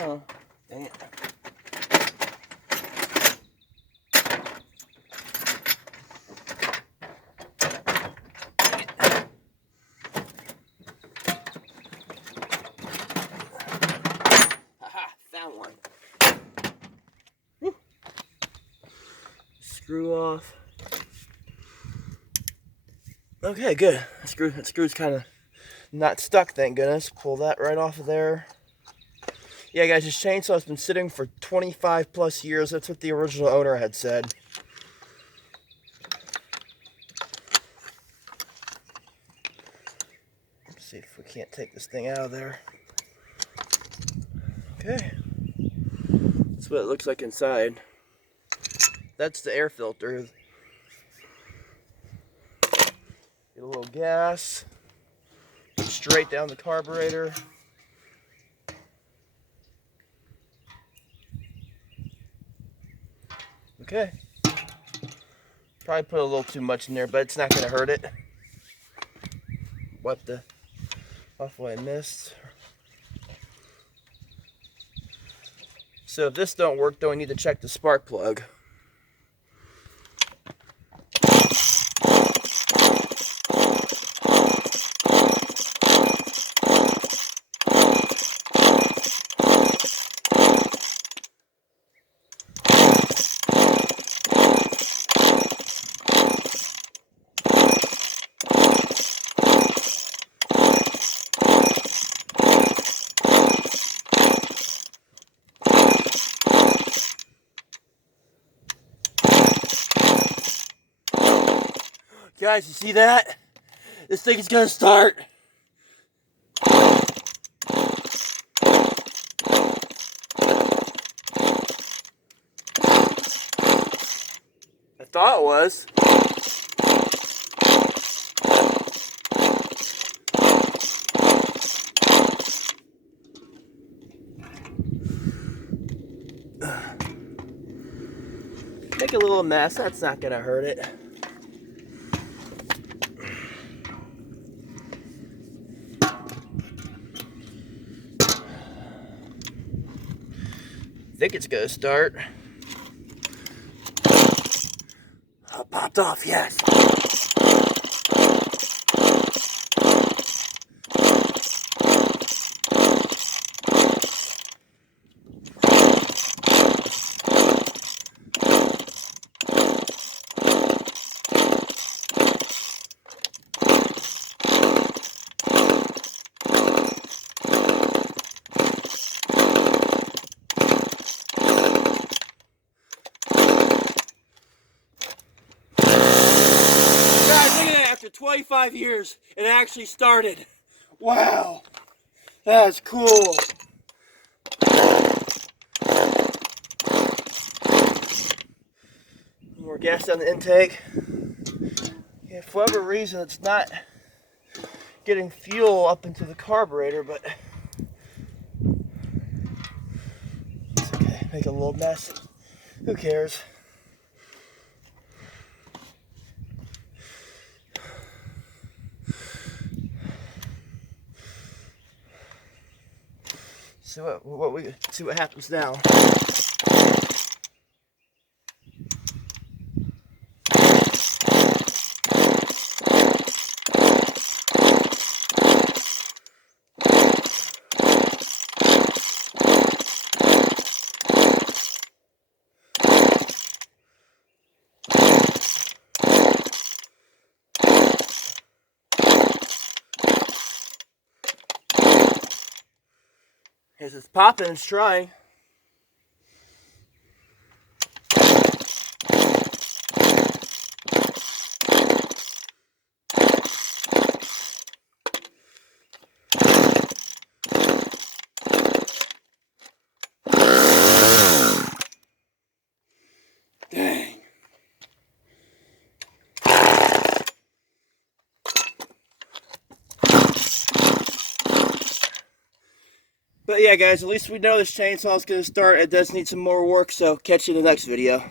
Oh, dang it. Aha, found one. Whew. Screw off. Okay, good. That screw's kind of not stuck, thank goodness. Pull that right off of there. Yeah, guys, this chainsaw's been sitting for 25 plus years. That's what the original owner had said. Let's see if we can't take this thing out of there. Okay. That's what it looks like inside. That's the air filter. Get a little gas. Straight down the carburetor. Okay. Probably put a little too much in there, but it's not going to hurt it. Wipe the off what I missed. So if this don't work, though, we need to check the spark plug. Guys, you see that? This thing is gonna start. I thought it was. Make a little mess, that's not gonna hurt it. I think it's gonna start. Oh, popped off, yes. After 25 years, it actually started. Wow, that's cool. More gas down the intake. Yeah, for whatever reason, it's not getting fuel up into the carburetor, but it's okay. Make a little mess. Who cares? See what happens now. As it's popping, it's trying. Dang. But yeah, guys, at least we know this chainsaw is going to start. It does need some more work, so catch you in the next video.